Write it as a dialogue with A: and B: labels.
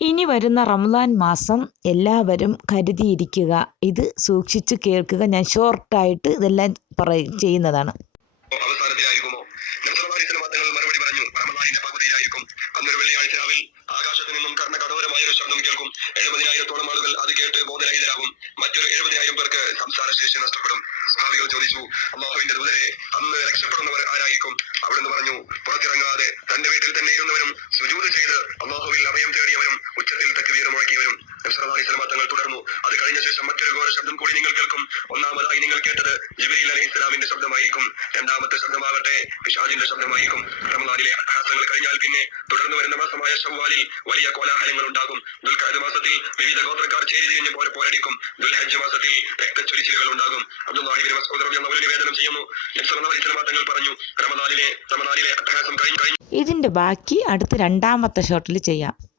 A: ഇനി വരുന്ന റംലാൻ മാസം എല്ലാവരും കരുതിയിരിക്കുക. ഇത് സൂക്ഷിച്ചു കേൾക്കുക. ഞാൻ ഷോർട്ടായിട്ട് ഇതെല്ലാം പറയ ചെയ്യുന്നതാണ്.
B: എഴുപതിനായിരത്തോളം ആളുകൾ അത് കേട്ട് ബോധരഹിതരാകും. മറ്റൊരു എഴുപതിനായിരം പേർക്ക് സംസാരശേഷി നഷ്ടപ്പെടും. സഹാബികൾ ചോദിച്ചു അള്ളാഹുവിന്റെ ദൂതരെ അന്ന് രക്ഷപ്പെടുന്നവർ ആരായിരിക്കും ചെയ്ത് അള്ളാഹുവിൽ അഭയം തേടിയവരും ഉച്ചത്തിൽ തക്വീർ മുഴക്കിയവരും നബ്സലമാരി തങ്ങൾ തുടർന്നു അത് കഴിഞ്ഞ ശേഷം മറ്റൊരു ഘോര ശബ്ദം കൂടി നിങ്ങൾ കേൾക്കും. ഒന്നാമതായി നിങ്ങൾ കേട്ടത് ജിബിരിൽ അലൈഹി ഇസ്ലാമിന്റെ ശബ്ദമായിരിക്കും. രണ്ടാമത്തെ ശബ്ദമാകട്ടെ പിശാജിന്റെ ശബ്ദമായിരിക്കും. റമദാനിലെ അട്ടഹാസങ്ങൾ കഴിഞ്ഞാൽ പിന്നെ തുടർന്ന് വരുന്ന മാസമായ ഷവ്വാലിൽ വലിയ കോലാഹലങ്ങൾ ഉണ്ടാകും. ദുൽഖാദ് മാസത്തിൽ വിവിധ ഗോത്രക്കാർ ചേരി തിരിഞ്ഞ് പോരെ പോരടിക്കും. ദുൽഹജ്ജ് മാസത്തിൽ രക്തച്ചൊരിച്ചിലുകൾ ഉണ്ടാകും. അബ്ദുല്ലാഹിബിൻ വാഹിബിന് റളിയല്ലാഹു അൻഹു നിവേദനം ചെയ്യുന്നു. തങ്ങൾ പറഞ്ഞു റമദാനിലെ റമദാനിലെ അട്ടഹാസം കഴിഞ്ഞു
A: ഇതിന്റെ ബാക്കി അടുത്ത രണ്ടാമത്തെ ഷോട്ടിൽ ചെയ്യാം.